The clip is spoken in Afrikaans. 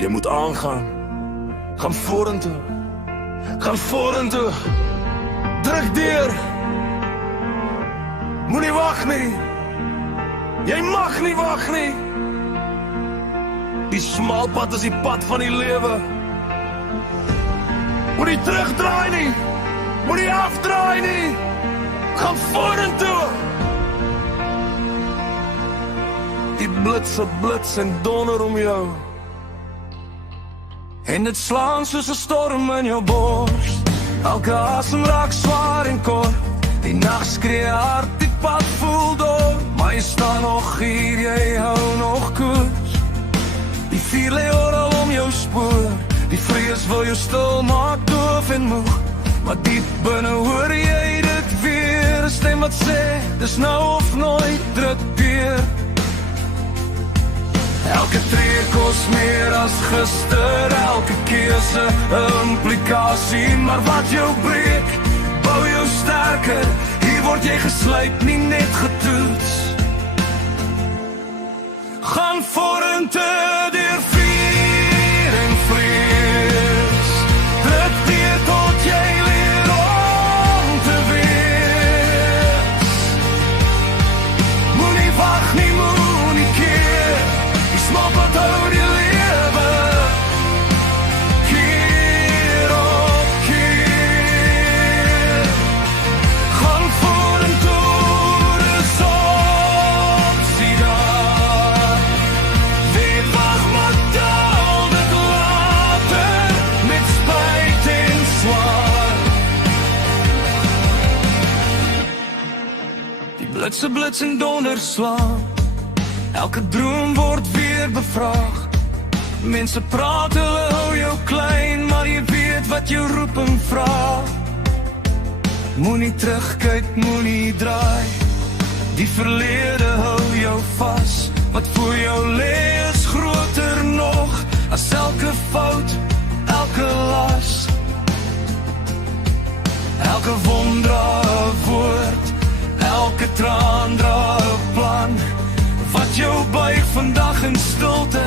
Jy moet aangaan. Gaan vorentoe. Gaan vorentoe. Druk deur. Moenie wag nie. Jy mag nie wag nie. Die smalpad is die pad van die lewe. Moenie terugdraai nie. Moenie afdraai nie. Gaan vorentoe. Die blitse blits en donder om jou. En dit slaan soos 'n storm in jou bors. Elke asem raak swaar en kort. Die nag skree hard, die pad voel dor. Maar jy staan nog hier, jy hou nog koers. Die vuur lê oral om jou spoor. Die vrees wil jou stil maak, doof en moeg. Maar diep binne hoor jy dit weer. 'n Stem wat sê, dis nou of nooit, druk deur. Elke tree kos meer as gister. Elke keuse 'n implikasie. Maar wat jou breek, bou jou sterker. Hier word jy geslyp, nie net getoets. Gaan vorentoe deur vuur en vrees. Druk deur tot jy leer om te wees. Moenie wag nie, moenie keer. Die smalpad hou die lewe. Keer op keer. Gaan vorentoe, dis opsie daar. Wie wag maar daal dit later. Met spijt en zwaar. Die blitse blits en donderslaan. Elke droom word weer bevraag. Mense praat, hulle hou jou klein. Maar jy weet wat jou roeping vraag. Moenie terugkyk, moenie draai. Die verlede hou jou vas. Wat voor jou lê is groter nog. As elke fout, elke las. Elke wond dra 'n woord. Elke traan dra 'n plan. Wat jou buig vandag in stilte.